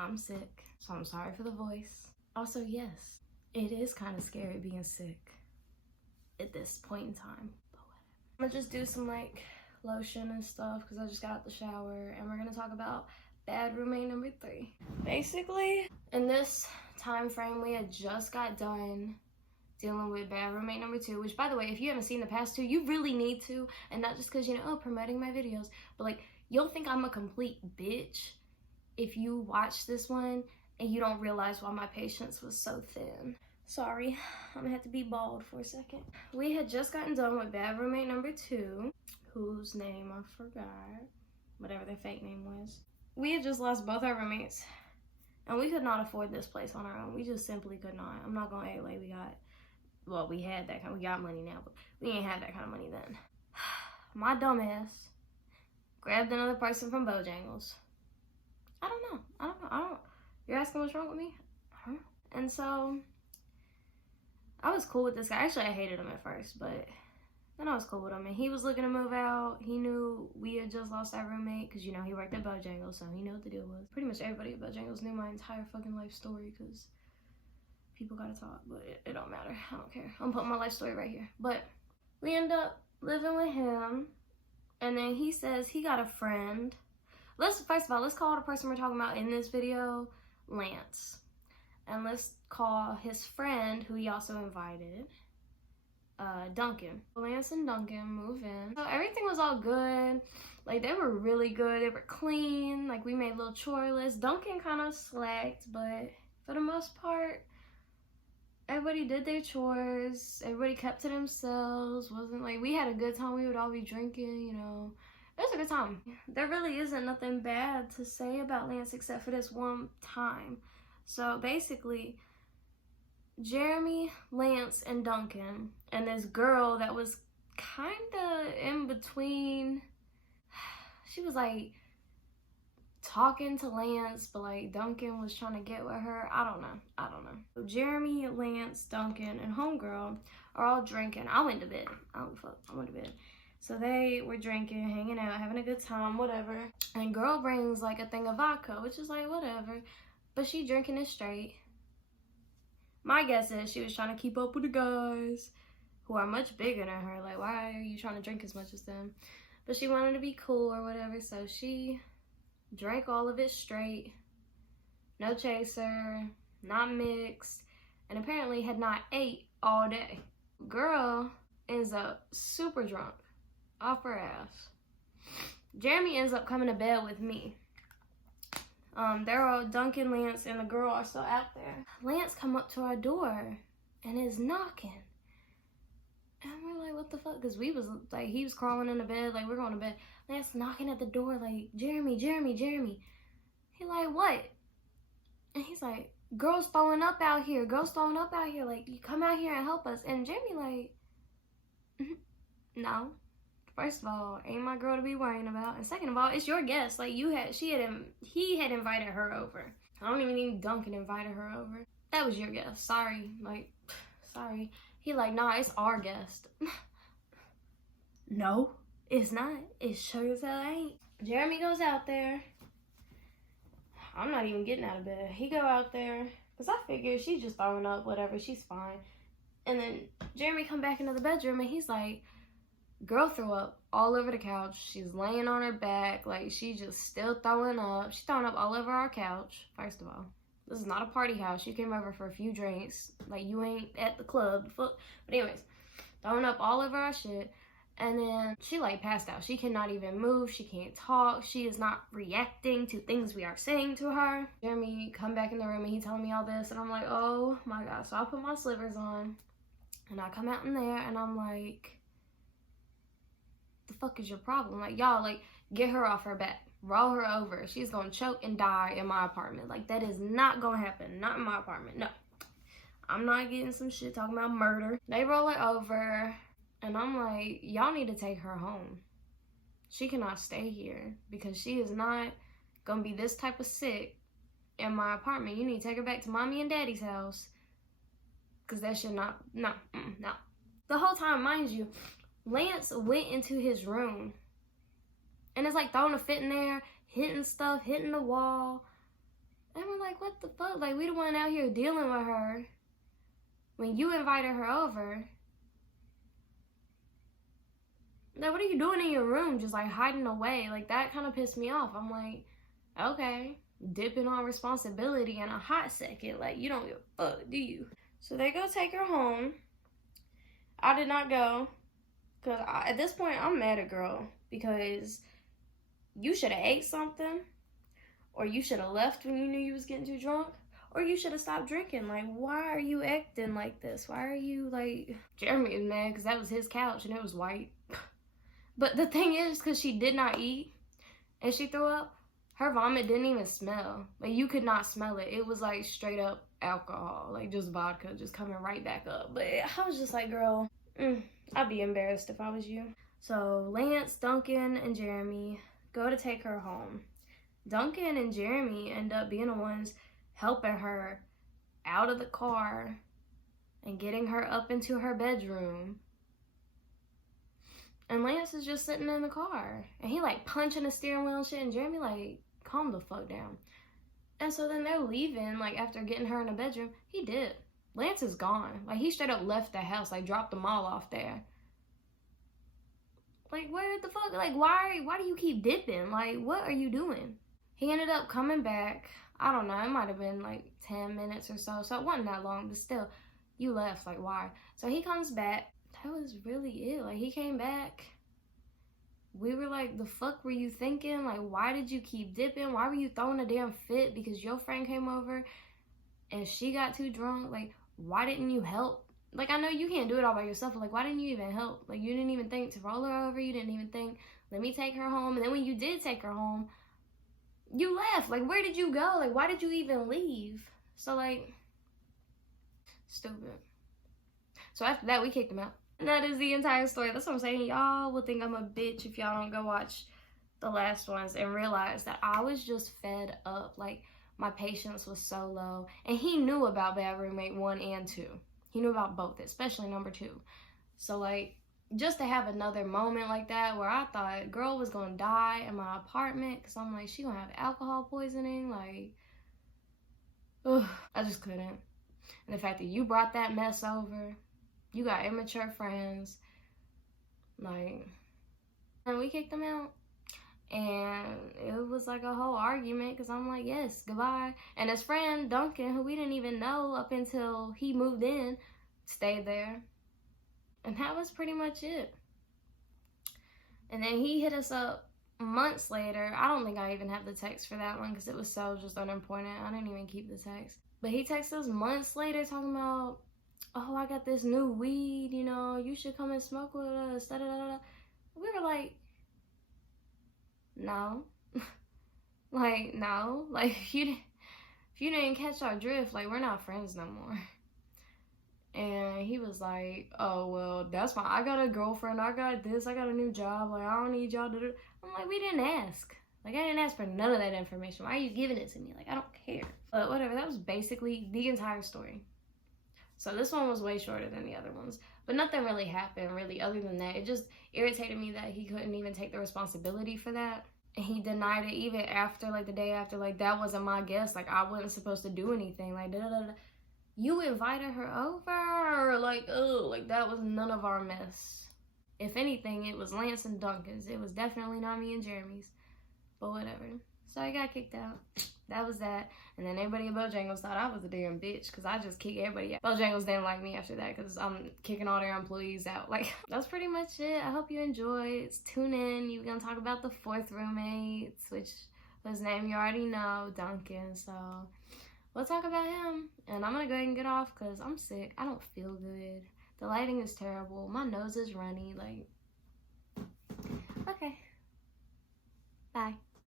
I'm sick, so I'm sorry for the voice. Also, yes, it is kind of scary being sick at this point in time. But whatever. I'm gonna just do some like lotion and stuff because I just got out the shower, and we're gonna talk about bad roommate number 3. Basically, in this time frame, we had just got done dealing with bad roommate number 2, which, by the way, if you haven't seen the past 2, you really need to. And not just because, you know, oh, promoting my videos, but like, you'll think I'm a complete bitch if you watch this one and you don't realize why my patience was so thin. Sorry, I'm gonna have to be bald for a second. We had just gotten done with bad roommate number 2, whose name I forgot, whatever their fake name was. We had just lost both our roommates, and we could not afford this place on our own. We just simply could not. I'm not gonna act like we got, well, we had that kind, we got money now, but we ain't had that kind of money then. My dumbass grabbed another person from Bojangles. I don't know. You're asking what's wrong with me? I don't know. And so, I was cool with this guy. Actually, I hated him at first, but then I was cool with him. And he was looking to move out. He knew we had just lost our roommate because, you know, he worked at Bojangles, so he knew what the deal was. Pretty much everybody at Bojangles knew my entire fucking life story because people gotta talk, but it don't matter. I don't care. I'm putting my life story right here. But we end up living with him, and then he says he got a friend. First of all, let's call the person we're talking about in this video Lance. And let's call his friend, who he also invited, Duncan. Lance and Duncan move in. So everything was all good. Like, they were really good. They were clean. Like, we made little chore lists. Duncan kind of slacked, but for the most part, everybody did their chores. Everybody kept to themselves. Wasn't like, we had a good time. We would all be drinking, you know. It was a good time. There really isn't nothing bad to say about Lance except for this one time. So basically, Jeremy, Lance, and Duncan, and this girl that was kind of in between. She was like talking to Lance, but like Duncan was trying to get with her. I don't know. So Jeremy, Lance, Duncan, and homegirl are all drinking. I went to bed. I went to bed. So they were drinking, hanging out, having a good time, whatever. And girl brings like a thing of vodka, which is like whatever. But she drinking it straight. My guess is she was trying to keep up with the guys who are much bigger than her. Like, why are you trying to drink as much as them? But she wanted to be cool or whatever, so she drank all of it straight. No chaser, not mixed, and apparently had not ate all day. Girl ends up super drunk off her ass. Jeremy ends up coming to bed with me. They're all, Duncan, Lance, and the girl are still out there. Lance come up to our door and is knocking. And we're like, what the fuck? Because we was like, he was crawling into bed, like, we're going to bed. Lance knocking at the door, like, Jeremy. He like, what? And he's like, girls throwing up out here. Like, you come out here and help us. And Jeremy like, no. First of all, ain't my girl to be worrying about. And second of all, it's your guest. Like, he had invited her over. I don't even think Duncan invited her over. That was your guest. Sorry. Like, sorry. He like, nah, it's our guest. No, it's not. It sure as hell ain't. Jeremy goes out there. I'm not even getting out of bed. He go out there. Because I figured she's just throwing up, whatever. She's fine. And then Jeremy come back into the bedroom and he's like, girl threw up all over the couch. She's laying on her back. Like, she just still throwing up. She's throwing up all over our couch, first of all. This is not a party house. You came over for a few drinks. Like, you ain't at the club. But anyways, throwing up all over our shit. And then she, like, passed out. She cannot even move. She can't talk. She is not reacting to things we are saying to her. Jeremy come back in the room and he telling me all this. And I'm like, oh, my God. So I put my slippers on. And I come out in there and I'm like, the fuck is your problem? Like, y'all, like, get her off her back. Roll her over. She's gonna choke and die in my apartment. Like, that is not gonna happen. Not in my apartment. No. I'm not getting some shit talking about murder. They roll her over. And I'm like, y'all need to take her home. She cannot stay here. Because she is not gonna be this type of sick in my apartment. You need to take her back to mommy and daddy's house. Because that should not, no. The whole time, mind you, Lance went into his room and it's like throwing a fit in there, hitting stuff, hitting the wall. And we're like, what the fuck? Like, we the one out here dealing with her when you invited her over. Now, what are you doing in your room? Just, like, hiding away. Like, that kind of pissed me off. I'm like, okay, dipping on responsibility in a hot second. Like, you don't give a fuck, do you? So they go take her home. I did not go. Because at this point, I'm mad at girl. Because you should have ate something. Or you should have left when you knew you was getting too drunk. Or you should have stopped drinking. Like, why are you acting like this? Why are you, like... Jeremy is mad because that was his couch and it was white. But the thing is, because she did not eat and she threw up, her vomit didn't even smell. Like, you could not smell it. It was, like, straight up alcohol. Like, just vodka just coming right back up. But I was just like, girl, I'd be embarrassed if I was you. So, Lance, Duncan, and Jeremy go to take her home. Duncan and Jeremy end up being the ones helping her out of the car and getting her up into her bedroom. And Lance is just sitting in the car. And he, like, punching the steering wheel and shit. And Jeremy, like, calm the fuck down. And so then they're leaving, like, after getting her in the bedroom. He did. Lance is gone. Like, he straight up left the house. Like, dropped them all off there. Like, where the fuck? Like, why do you keep dipping? Like, what are you doing? He ended up coming back. I don't know. It might have been, like, 10 minutes or so. So it wasn't that long. But still, you left. Like, why? So he comes back. That was really it. Like, he came back. We were like, the fuck were you thinking? Like, why did you keep dipping? Why were you throwing a damn fit because your friend came over and she got too drunk? Like, why didn't you help? Like, I know you can't do it all by yourself, but, like, why didn't you even help? Like, you didn't even think to roll her over. You didn't even think, let me take her home. And then when you did take her home, you left. Like, where did you go? Like, why did you even leave? So, like, stupid. So after that, we kicked him out. And that is the entire story. That's what I'm saying. Y'all will think I'm a bitch if y'all don't go watch the last ones and realize that I was just fed up. Like, my patience was so low. And he knew about Bad Roommate 1 and 2. He knew about both, especially number 2. So, like, just to have another moment like that where I thought girl was going to die in my apartment because I'm like, she going to have alcohol poisoning. Like, ugh, I just couldn't. And the fact that you brought that mess over... You got immature friends, like, and we kicked them out. And it was like a whole argument because I'm like, yes, goodbye. And his friend, Duncan, who we didn't even know up until he moved in, stayed there. And that was pretty much it. And then he hit us up months later. I don't think I even have the text for that one because it was so just unimportant. I didn't even keep the text. But he texted us months later talking about, oh, I got this new weed, you know, you should come and smoke with us, da da da da. We were like, no. Like, no. Like, if you didn't catch our drift, like, we're not friends no more. And he was like, oh, well, that's fine. I got a girlfriend, I got this, I got a new job, like, I don't need y'all to do. I'm like, we didn't ask. Like, I didn't ask for none of that information. Why are you giving it to me? Like, I don't care. But whatever, that was basically the entire story. So this one was way shorter than the other ones. But nothing really happened, really, other than that. It just irritated me that he couldn't even take the responsibility for that. And he denied it even after, like, the day after. Like, that wasn't my guess. Like, I wasn't supposed to do anything. Like, da-da-da-da. You invited her over? Like, oh, like, that was none of our mess. If anything, it was Lance and Duncan's. It was definitely not me and Jeremy's. But whatever. So I got kicked out. That was that. And then everybody at Bojangles thought I was a damn bitch because I just kicked everybody out. Bojangles didn't like me after that because I'm kicking all their employees out. Like, that's pretty much it. I hope you enjoyed. Tune in. You're going to talk about the 4th roommate, which his name you already know, Duncan. So we'll talk about him. And I'm going to go ahead and get off because I'm sick. I don't feel good. The lighting is terrible. My nose is runny. Like, okay. Bye.